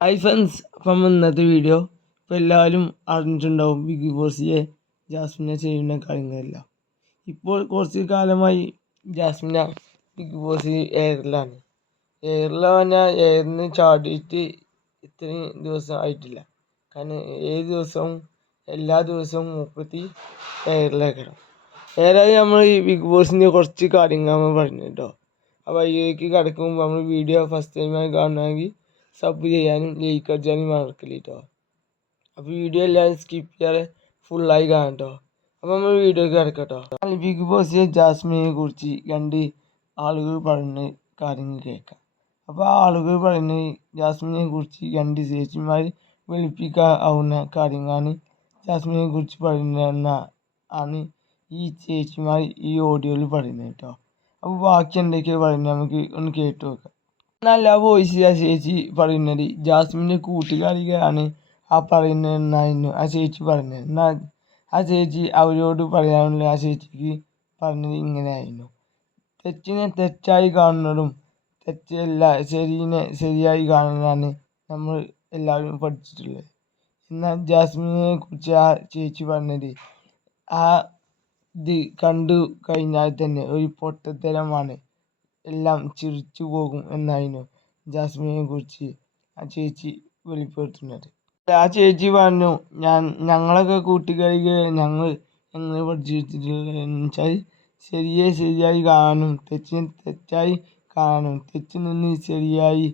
Hi friends, അപ്പം ഇന്നത്തെ video ഇപ്പോൾ എല്ലാവരും അറിഞ്ഞിട്ടുണ്ടാവും. ബിഗ് ബോസിലെ ജാസ്മിനെ ചെയ്യുന്ന കാര്യങ്ങളെല്ലാം. ഇപ്പോൾ കുറച്ച് കാലമായി ജാസ്മിന ബിഗ് ബോസ് എയറിലാണ്. എയറിൽ പറഞ്ഞാൽ എയറിന് ചാടിയിട്ട് ഇത്രയും ദിവസം ആയിട്ടില്ല. കാരണം ഏത് ദിവസവും എല്ലാ ദിവസവും മുപ്പത്തി എയറിലേക്കണം. ഏതായാലും നമ്മൾ ഈ ബിഗ് ബോസിൻ്റെ കുറച്ച് കാര്യങ്ങൾ നമ്മൾ പറഞ്ഞു കേട്ടോ. അപ്പോൾ അതിലേക്ക് കിടക്കുമ്പോൾ നമ്മൾ വീഡിയോ ഫസ്റ്റ് ടൈമായി കാണണമെങ്കിൽ സബ് ചെയ്യാനും ലൈക്ക് അടിച്ചാനും മറക്കില്ല കേട്ടോ. അപ്പോൾ വീഡിയോ എല്ലാവരും സ്കിപ്പ് ചെയ്യാതെ ഫുള്ളായി കാണാം കേട്ടോ. അപ്പോൾ നമ്മൾ വീഡിയോക്ക് കിടക്കട്ടോ. ബിഗ് ബോസിലെ ജാസ്മിനെ കുറിച്ച് രണ്ട് ആളുകൾ പറയുന്ന കാര്യങ്ങൾ കേൾക്കാം. അപ്പോൾ ആ ആളുകൾ പറയുന്നത് ജാസ്മിനെ കുറിച്ച് രണ്ട് ചേച്ചിമാർ വെളുപ്പിക്കാവുന്ന കാര്യങ്ങളാണ് ജാസ്മിനെ കുറിച്ച് പറയുന്ന ആണ് ഈ ചേച്ചിമാർ ഈ ഓഡിയോയിൽ പറയുന്നത് കേട്ടോ. അപ്പോൾ ബാക്കി എന്തൊക്കെയാണ് പറയുന്നത് നമുക്ക് ഒന്ന് കേട്ടു നോക്കാം. നല്ല വോയിസ് ആ ചേച്ചി പറയുന്നത് ജാസ്മിൻ്റെ കൂട്ടുകാരികളാണ് ആ പറയുന്നതെന്നായിരുന്നു ആ ചേച്ചി പറഞ്ഞത്. എന്നാൽ ആ ചേച്ചി അവരോട് പറയാനുള്ള ആ ചേച്ചിക്ക് പറഞ്ഞത് ഇങ്ങനെയായിരുന്നു: തെറ്റിനെ തെറ്റായി കാണുന്നതും തെറ്റല്ല ശരീനെ ശരിയായി കാണുന്നതാണ് നമ്മൾ എല്ലാവരും പഠിച്ചിട്ടുള്ളത്. എന്നാൽ ജാസ്മിനെ കുറിച്ച് ആ ചേച്ചി പറഞ്ഞത് ആ ഇത് കണ്ടു കഴിഞ്ഞാൽ തന്നെ ഒരു പൊട്ടത്തരമാണ്, എല്ലാം ചിരിച്ചു പോകും എന്നായിരുന്നു ജാസ്മിനെ കുറിച്ച് ആ ചേച്ചി വെളിപ്പെടുത്തുന്നത്. ആ ചേച്ചി പറഞ്ഞു, ഞങ്ങളൊക്കെ കൂട്ടുകാരികൾ ഞങ്ങൾ എങ്ങനെ പഠിച്ചിട്ടുള്ളതെന്ന് വെച്ചാൽ ശരിയെ ശരിയായി കാണാനും തെറ്റിനെ തെറ്റായി കാണാനും തെറ്റിൽ നിന്ന് ശരിയായി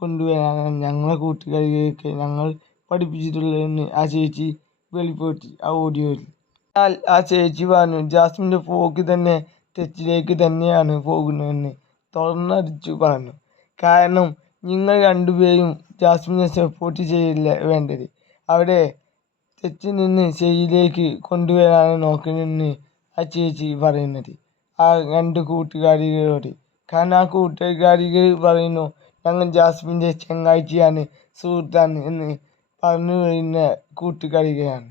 കൊണ്ടുവരാനാണ് ഞങ്ങളെ കൂട്ടുകാരികളൊക്കെ ഞങ്ങൾ പഠിപ്പിച്ചിട്ടുള്ളതെന്ന് ആ ചേച്ചി വെളിപ്പെടുത്തി ആ ഓഡിയോയിൽ. എന്നാൽ ആ ചേച്ചി പറഞ്ഞു ജാസ്മിൻ്റെ പോക്ക് തന്നെ തെറ്റിലേക്ക് തന്നെയാണ് പോകുന്നതെന്ന് തുറന്നടിച്ചു പറഞ്ഞു. കാരണം നിങ്ങൾ രണ്ടുപേരും ജാസ്മിനെ സപ്പോർട്ട് ചെയ്യില്ല വേണ്ടത്, അവിടെ തെറ്റിൽ നിന്ന് ശരിയിലേക്ക് കൊണ്ടുവരാനാണ് നോക്കുന്നതെന്ന് ആ ചേച്ചി പറയുന്നത് ആ രണ്ട് കൂട്ടുകാരികളോട്. കാരണം ആ കൂട്ടുകാരികൾ പറയുന്നു ഞങ്ങൾ ജാസ്മിൻ്റെ ചങ്ങാഴ്ചയാണ്, സുഹൃത്താണ് എന്ന് പറഞ്ഞു വരുന്ന കൂട്ടുകാരികളാണ്.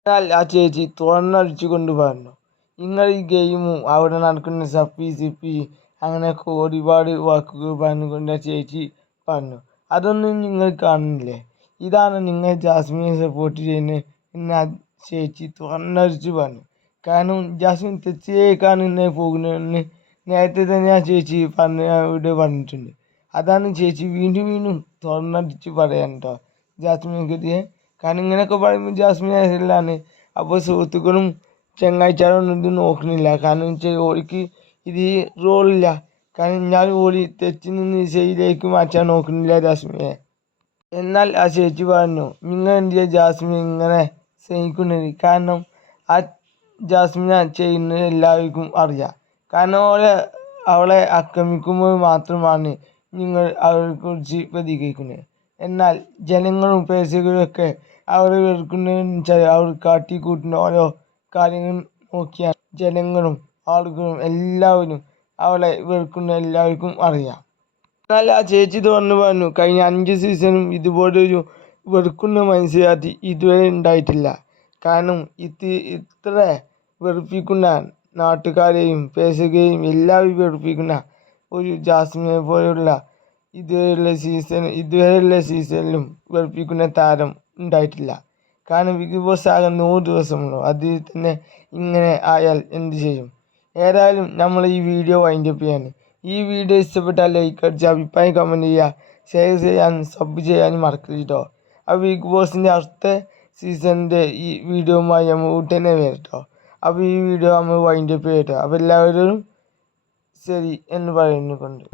എന്നാൽ ആ ചേച്ചി തുറന്നടിച്ചു കൊണ്ട് പറഞ്ഞു, നിങ്ങൾ ഈ ഗെയിമും അവിടെ നടക്കുന്ന സിപ്പി അങ്ങനെയൊക്കെ ഒരുപാട് വാക്കുകൾ പറഞ്ഞുകൊണ്ട് ആ ചേച്ചി പറഞ്ഞു, അതൊന്നും നിങ്ങൾ കാണുന്നില്ലേ, ഇതാണ് നിങ്ങൾ ജാസ്മിനെ സപ്പോർട്ട് ചെയ്യുന്നത് എന്ന് ആ ചേച്ചി തുറന്നടിച്ചു പറഞ്ഞു. കാരണം ജാസ്മിൻ തെറ്റിലേക്കാണ് ഇന്നെ പോകുന്നതെന്ന് നേരത്തെ തന്നെ ആ ചേച്ചി ഇവിടെ പറഞ്ഞിട്ടുണ്ട്. അതാണ് ചേച്ചി വീണ്ടും വീണ്ടും തുറന്നടിച്ച് പറയാൻ കേട്ടോ ജാസ്മിനെതിരെ. കാരണം ഇങ്ങനെയൊക്കെ പറയുമ്പോൾ ജാസ്മിൻ എയറിലാണ്. അപ്പോൾ സുഹൃത്തുക്കളും ചങ്ങാഴ്ചകളൊന്നും ഇത് നോക്കണില്ല. കാരണം വെച്ചാൽ ഓർക്ക് ഇത് റോളില്ല. കാരണം ഞാൻ ഓടി തെറ്റിൽ നിന്ന് ശരിയിലേക്ക് മാറ്റാൻ നോക്കുന്നില്ല ജാസ്മിനെ. എന്നാൽ ആ ചേച്ചി പറഞ്ഞു, നിങ്ങൾ എന്തിനാ ജാസ്മിൻ ഇങ്ങനെ സ്നേഹിക്കുന്നത്? കാരണം ആ ജാസ്മിനെ ചെയ്യുന്നത് എല്ലാവർക്കും അറിയാം. കാരണം അവളെ ആക്രമിക്കുമ്പോൾ മാത്രമാണ് നിങ്ങൾ അവരെക്കുറിച്ച് പ്രതികരിക്കുന്നത്. എന്നാൽ ജനങ്ങളും പ്രേക്ഷകരൊക്കെ അവരെ വെറുക്കുന്നതെന്ന് വെച്ചാൽ അവർ കാട്ടിക്കൂട്ടുന്ന ഓരോ കാര്യങ്ങൾ നോക്കിയാൽ ജനങ്ങളും ആളുകളും എല്ലാവരും അവളെ വെറുക്കുന്ന എല്ലാവർക്കും അറിയാം. എന്നാൽ ആ ചേച്ചി തുറന്നു പറഞ്ഞു, കഴിഞ്ഞ 5 സീസണും ഇതുപോലൊരു വെറുക്കുന്ന മനുഷ്യരാതി ഇതുവരെ ഉണ്ടായിട്ടില്ല. കാരണം ഇത്ര വെറുപ്പിക്കുന്ന നാട്ടുകാരെയും പ്രേക്ഷകരെയും എല്ലാവരും വെറുപ്പിക്കുന്ന ഒരു ജാസ്മിനെ പോലെയുള്ള ഇതുവരെയുള്ള സീസണിലും വെറുപ്പിക്കുന്ന താരം ഉണ്ടായിട്ടില്ല. കാരണം ബിഗ് ബോസ് ആകെ 100 ദിവസമുള്ളൂ, അതിൽ തന്നെ ഇങ്ങനെ ആയാൽ എന്ത് ചെയ്യും? ഏതായാലും നമ്മൾ ഈ വീഡിയോ വൈൻഡപ്പ് ചെയ്യാണ്. ഈ വീഡിയോ ഇഷ്ടപ്പെട്ടാൽ ലൈക്ക് അടിച്ച് അഭിപ്രായം കമൻറ്റ് ചെയ്യുക, ഷെയർ ചെയ്യാനും സബ് ചെയ്യാനും മറക്കരുത് കേട്ടോ. ആ ബിഗ് ബോസിൻ്റെ അടുത്ത സീസണിൻ്റെ ഈ വീഡിയോയുമായി നമ്മൾ ഉടനെ വരാം കേട്ടോ. അപ്പോൾ ഈ വീഡിയോ നമ്മൾ വൈൻഡപ്പ് ചെയ്യട്ടോ. അപ്പോൾ എല്ലാവരും ശരി എന്ന് പറയുന്നു കൊണ്ട്